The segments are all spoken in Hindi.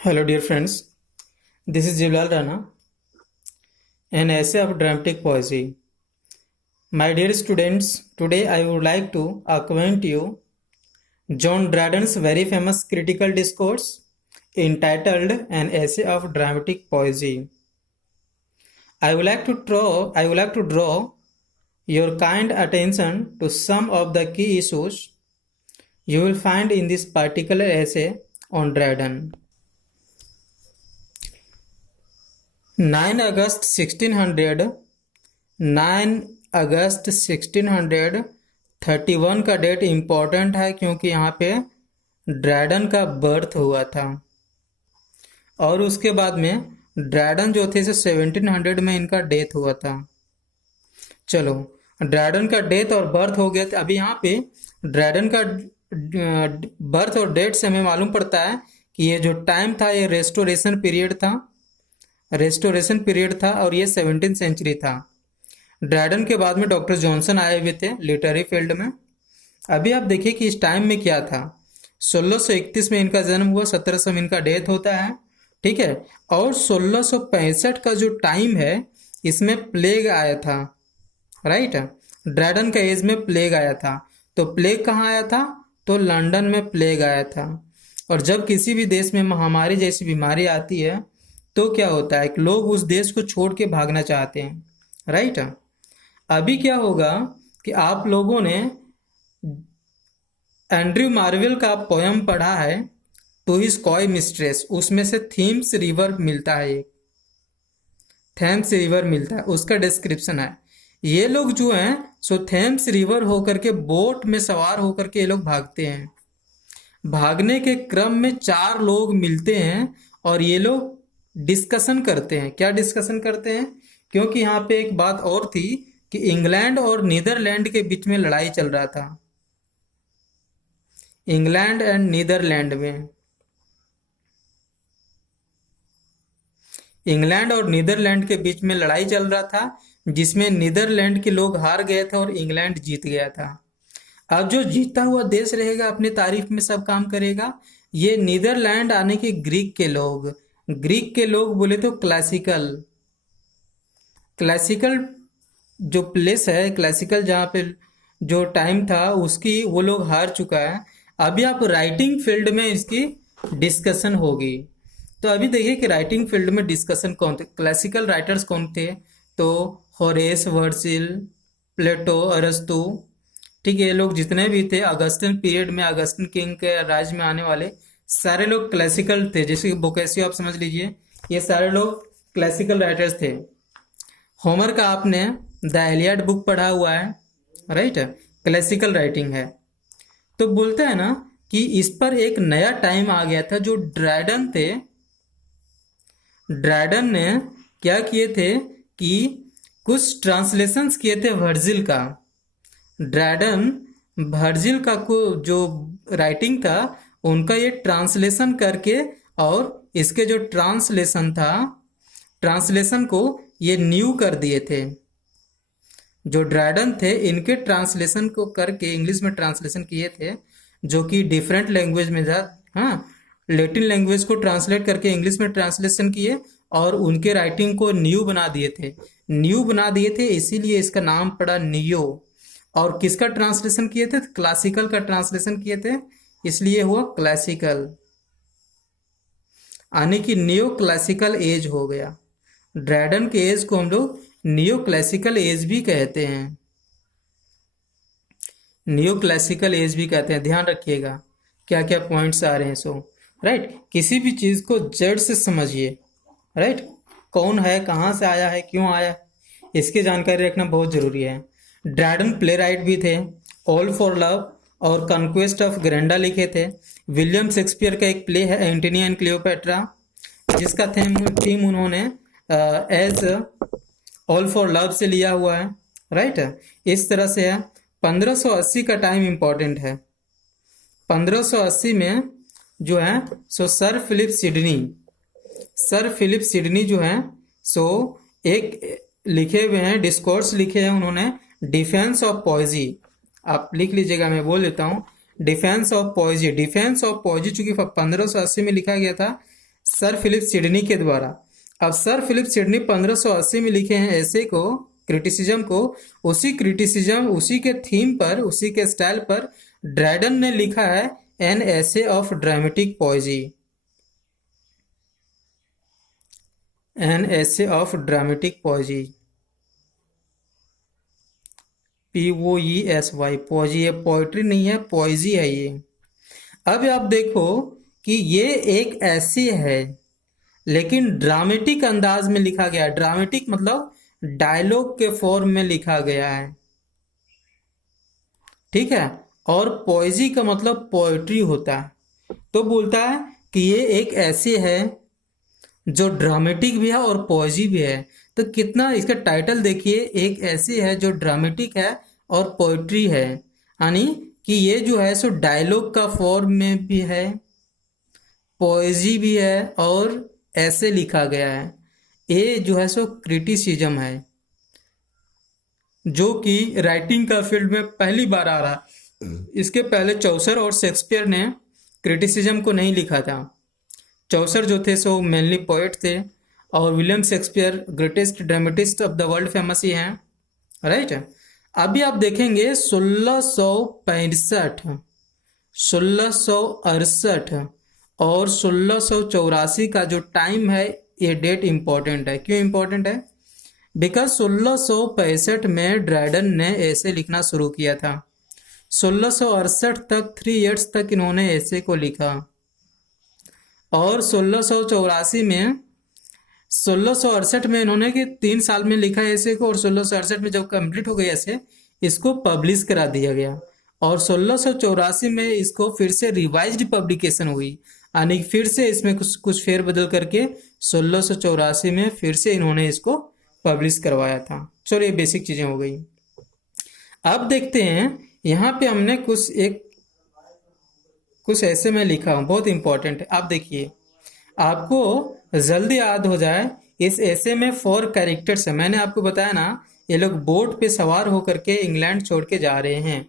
Hello, dear friends. This is Jivlal Rana, an essay of dramatic poetry. My dear students, today I would like to acquaint you John Dryden's very famous critical discourse entitled An Essay of Dramatic Poesy. I would like to draw your kind attention to some of the key issues you will find in this particular essay on Dryden. 9 अगस्त 1600 9 अगस्त 1631 का डेट इम्पोर्टेंट है क्योंकि यहाँ पे ड्रैडन का बर्थ हुआ था और उसके बाद में ड्रैडन जो थे 1700 में इनका डेथ हुआ था। चलो, ड्रैडन का डेथ और बर्थ हो गया था। अभी यहाँ पे ड्रैडन का बर्थ और डेट से हमें मालूम पड़ता है कि ये जो टाइम था ये रेस्टोरेशन पीरियड था और ये 17th सेंचुरी था। ड्रैडन के बाद में डॉक्टर जॉनसन आए हुए थे लिटरेरी फील्ड में। अभी आप देखिए कि इस टाइम में क्या था। 1631 में इनका जन्म हुआ, 1700 में इनका डेथ होता है, ठीक है। और 1665 का जो टाइम है इसमें प्लेग आया था, राइट। ड्रैडन का एज में प्लेग आया था। तो प्लेग कहाँ आया था? तो लंदन में प्लेग आया था। और जब किसी भी देश में महामारी जैसी बीमारी आती है तो क्या होता है, लोग उस देश को छोड़ के भागना चाहते हैं, राइट। अभी क्या होगा कि आप लोगों ने एंड्रयू मार्वेल का पोयम पढ़ा है टू हिज कॉय मिस्ट्रेस, उसमें से थेम्स रिवर मिलता है, थेम्स रिवर मिलता है, उसका डिस्क्रिप्शन है। ये लोग जो हैं सो थेम्स रिवर होकर के बोट में सवार होकर के ये लोग भागते हैं। भागने के क्रम में 4 लोग मिलते हैं और ये लोग डिस्कशन करते हैं। क्या डिस्कशन करते हैं? क्योंकि यहाँ पे एक बात और थी कि इंग्लैंड और नीदरलैंड के बीच में लड़ाई चल रहा था। इंग्लैंड एंड नीदरलैंड में, इंग्लैंड और नीदरलैंड के बीच में लड़ाई चल रहा था, जिसमें नीदरलैंड के लोग हार गए थे और इंग्लैंड जीत गया था। अब जो जीता हुआ देश रहेगा अपनी तारीफ में सब काम करेगा। ये नीदरलैंड आने के ग्रीक के लोग बोले तो क्लासिकल जो प्लेस है, क्लासिकल जहाँ पे जो टाइम था उसकी वो लोग हार चुका है। अभी आप राइटिंग फील्ड में इसकी डिस्कशन होगी। तो अभी देखिए कि राइटिंग फील्ड में डिस्कशन कौन थे, क्लासिकल राइटर्स कौन थे? तो होरेस, वर्जिल, प्लेटो, अरस्तु, ठीक है। ये लोग जितने भी थे अगस्टिन पीरियड में, अगस्टिन किंग के राज में आने वाले सारे लोग क्लासिकल थे। जैसे कि बोकेसियो आप समझ लीजिए, ये सारे लोग क्लासिकल राइटर्स थे। होमर का आपने द एलियड बुक पढ़ा हुआ है, राइट, क्लासिकल राइटिंग है। तो बोलते हैं ना कि इस पर एक नया टाइम आ गया था। जो ड्रैडन थे, ड्रैडन ने क्या किए थे कि कुछ ट्रांसलेशंस किए थे वर्जिल का। ड्रैडन वर्जिल का को जो राइटिंग था उनका ये ट्रांसलेशन करके और इसके जो ट्रांसलेशन था, ट्रांसलेशन को ये न्यू कर दिए थे। जो ड्रैडन थे इनके ट्रांसलेशन को करके इंग्लिश में ट्रांसलेशन किए थे, जो कि डिफरेंट लैंग्वेज में था। हाँ, लैटिन लैंग्वेज को ट्रांसलेट करके इंग्लिश में ट्रांसलेशन किए और उनके राइटिंग को न्यू बना दिए थे, इसीलिए इसका नाम पड़ा नियो। और किसका ट्रांसलेशन किए थे? क्लासिकल का ट्रांसलेशन किए थे, इसलिए हुआ क्लासिकल, यानी कि न्यू क्लासिकल एज हो गया। ड्रैडन के एज को हम लोग न्यू क्लासिकल एज भी कहते हैं, ध्यान रखिएगा क्या क्या पॉइंट्स आ रहे हैं। सो राइट, किसी भी चीज को जड़ से समझिए, राइट। कौन है, कहाँ से आया है, क्यों आया, इसकी जानकारी रखना बहुत जरूरी है। ड्रैडन प्ले राइट भी थे। ऑल फॉर लव और कॉन्क्वेस्ट ऑफ ग्रेंडा लिखे थे। विलियम शेक्सपियर का एक प्ले है एंटोनी एंड क्लियोपेट्रा, जिसका थीम उन्होंने एज ऑल फॉर लव से लिया हुआ है, राइट। इस तरह से है। 1580 का टाइम इंपॉर्टेंट है। 1580 में जो है सो सर फिलिप सिडनी जो है सो एक लिखे हुए हैं, डिस्कोर्स लिखे हैं उन्होंने, डिफेंस ऑफ पोएजी। आप लिख लीजिएगा, मैं बोल देता हूँ। डिफेंस ऑफ पोएजी चूंकि 1580 में लिखा गया था, सर फिलिप सिडनी के द्वारा। अब सर फिलिप सिडनी 1580 में लिखे हैं ऐसे को, क्रिटिसिज्म को। उसी क्रिटिसिज्म, उसी के थीम पर, उसी के स्टाइल पर ड्रैडन ने लिखा है an essay of dramatic पोएजी। An essay of dramatic पोएजी, POESY, पोएजी। ये पोइट्री नहीं है, पोएजी है ये। अब आप देखो कि ये एक ऐसे है लेकिन ड्रामेटिक अंदाज में लिखा गया है। ड्रामेटिक मतलब डायलॉग के फॉर्म में लिखा गया है, ठीक है। और पोएजी का मतलब पोएट्री होता है। तो बोलता है कि ये एक ऐसे है जो ड्रामेटिक भी है और पोएजी भी है। तो कितना, इसका टाइटल देखिए, एक ऐसे है जो ड्रामेटिक है और पोएट्री है, यानी कि ये जो है सो डायलॉग का फॉर्म में भी है, पोएजी भी है और ऐसे लिखा गया है। ये जो है सो क्रिटिसिज्म है, जो कि राइटिंग का फील्ड में पहली बार आ रहा है। इसके पहले चौसर और शेक्सपियर ने क्रिटिसिज्म को नहीं लिखा था। चौसर जो थे सो मेनली पोएट थे और William Shakespeare greatest dramatist of the world famous ही हैं, राइट। अभी आप देखेंगे 1665, 1668 और 1684 का जो टाइम है, ये डेट इंपॉर्टेंट है। क्यों इंपॉर्टेंट है? बिकॉज 1665 में ड्रैडन ने ऐसे लिखना शुरू किया था। 1668 तक 3 इयर्स तक इन्होंने ऐसे को लिखा और 1684 में, 1668 में इन्होंने कि 3 साल में लिखा ऐसे को और 1668 में जब कंप्लीट हो गया ऐसे, इसको पब्लिश करा दिया गया और 1684 में इसको फिर से रिवाइज्ड पब्लिकेशन हुई, यानी फिर से इसमें कुछ फेरबदल करके 1684 में फिर से इन्होंने इसको पब्लिश करवाया था। चलो ये बेसिक चीज़ें हो गई। अब देखते हैं यहाँ पे हमने कुछ ऐसे में लिखा हूँ, बहुत इंपॉर्टेंट है। आप देखिए, आपको जल्दी याद हो जाए, इस ऐसे में 4 कैरेक्टर्स है। मैंने आपको बताया ना, ये लोग बोट पे सवार होकर के इंग्लैंड छोड़ के जा रहे हैं।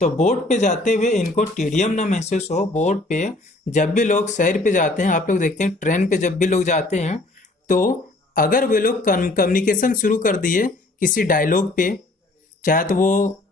तो बोट पे जाते हुए इनको टीडियम ना महसूस हो। बोट पे जब भी लोग सैर पे जाते हैं, आप लोग देखते हैं ट्रेन पे जब भी लोग जाते हैं, तो अगर वे लोग कम्युनिकेशन शुरू कर दिए किसी डायलॉग पे, चाहे तो वो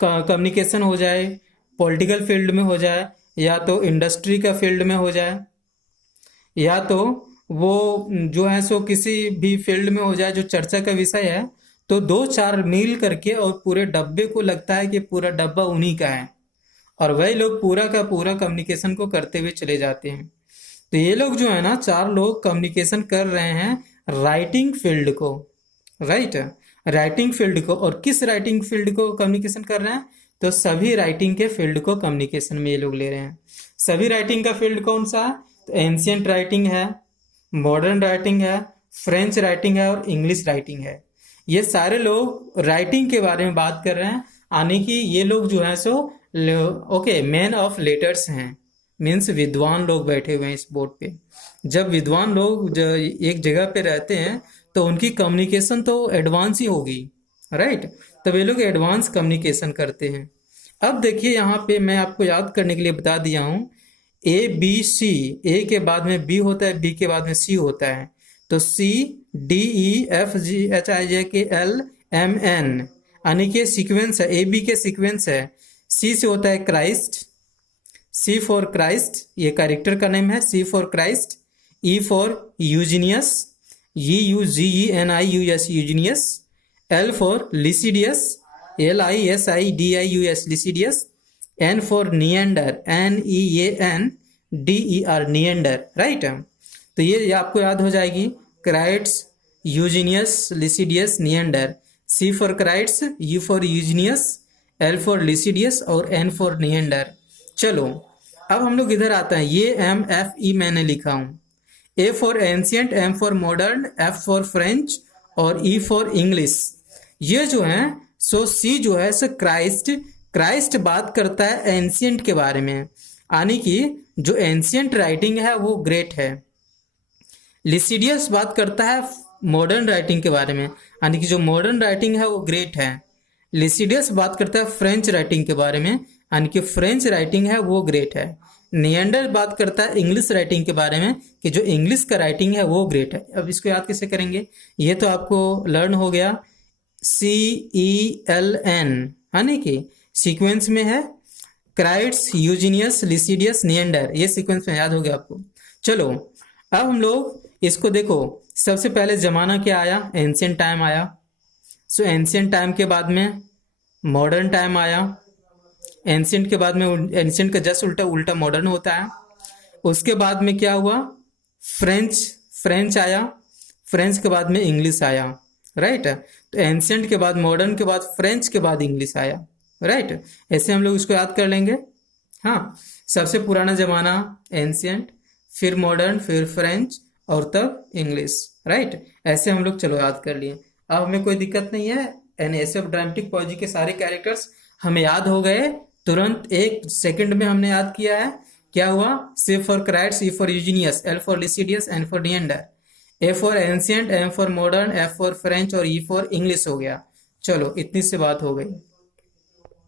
कम्युनिकेशन हो जाए पॉलिटिकल फील्ड में हो जाए, या तो इंडस्ट्री का फील्ड में हो जाए, या तो वो जो है सो किसी भी फील्ड में हो जाए जो चर्चा का विषय है, तो 2-4 मिल करके और पूरे डब्बे को लगता है कि पूरा डब्बा उन्हीं का है और वही लोग पूरा का पूरा कम्युनिकेशन को करते हुए चले जाते हैं। तो ये लोग जो है ना, 4 लोग कम्युनिकेशन कर रहे हैं राइटिंग फील्ड को, राइट, राइटिंग फील्ड को। और किस राइटिंग फील्ड को कम्युनिकेशन कर रहे हैं? तो सभी राइटिंग के फील्ड को कम्युनिकेशन में ये लोग ले रहे हैं। सभी राइटिंग का फील्ड कौन सा है? तो एंशियंट राइटिंग है, मॉडर्न राइटिंग है, फ्रेंच राइटिंग है और इंग्लिश राइटिंग है। ये सारे लोग राइटिंग के बारे में बात कर रहे हैं, यानी कि ये लोग जो है so okay man of letters हैं, मीन्स विद्वान लोग बैठे हुए हैं इस बोर्ड पे। जब विद्वान लोग एक जगह पे रहते हैं तो उनकी कम्युनिकेशन तो एडवांस ही होगी, राइट। तब ये लोग एडवांस कम्युनिकेशन करते हैं। अब देखिए यहाँ पे मैं आपको याद करने के लिए बता दिया हूँ, ABC, ए के बाद में बी होता है, बी के बाद में सी होता है। तो CDEFGHIJKLMN यानी कि सीक्वेंस है, AB के सीक्वेंस है। सी से होता है क्राइस्ट, C फॉर क्राइस्ट, ये कैरेक्टर का नेम है, C for Christ. E for Eugenius, UUGENIUS Eugenius. L for Lisideius, LISIDIUS Lisideius. N for Neander, NEANDER Neander, right. तो ये आपको याद हो जाएगी, Crites, Eugenius, Lisideius, Neander. C for Crites, U for Eugenius, L for Lisideius और N फॉर नियंडर। चलो अब हम लोग इधर आते हैं, ये MFE मैंने लिखा हूँ। A for ancient, M for modern, F for French और E फॉर इंग्लिश। ये जो है सो C जो है सो क्राइस्ट बात करता है एंशियंट के बारे में, यानी कि जो एंशियंट राइटिंग है वो ग्रेट है। लिसिडियस बात करता है मॉडर्न राइटिंग के बारे में, यानी कि जो मॉडर्न राइटिंग है वो ग्रेट है। लिसिडियस बात करता है फ्रेंच राइटिंग के बारे में, यानी कि फ्रेंच राइटिंग है वो ग्रेट है। नियंडर बात करता है इंग्लिश राइटिंग के बारे में कि जो इंग्लिश का राइटिंग है वो ग्रेट है। अब इसको याद कैसे करेंगे, ये तो आपको लर्न हो गया CELN, है ना कि सीक्वेंस में है क्राइट्स, यूजीनियस, लिसिडियस, नियंडर, ये सीक्वेंस में याद हो गया आपको। चलो अब हम लोग इसको देखो, सबसे पहले जमाना क्या आया, एंशिएंट टाइम आया। सो एंशिएंट टाइम के बाद में मॉडर्न टाइम आया। एंशिएंट के बाद में, एंशिएंट का जस्ट उल्टा उल्टा मॉडर्न होता है। उसके बाद में क्या हुआ, फ्रेंच आया। फ्रेंच के बाद में इंग्लिश आया, राइट। तो एंशिएंट के बाद मॉडर्न के बाद फ्रेंच के बाद इंग्लिश आया, राइट। ऐसे हम लोग इसको याद कर लेंगे। हाँ, सबसे पुराना जमाना एंशिएंट, फिर मॉडर्न, फिर फ्रेंच और तब इंग्लिश, राइट। ऐसे हम लोग चलो याद कर लिए। अब हमें कोई दिक्कत नहीं है, एनएसएफ ड्रामेटिक पोएट्री के सारे कैरेक्टर्स हमें याद हो गए तुरंत, 1 सेकंड में हमने याद किया है। क्या हुआ, C for Crites, E for Eugenius, L for Lisideius, N for Neander, A for ancient, M for modern, F for French और E फॉर इंग्लिश हो गया। चलो इतनी सी बात हो गई।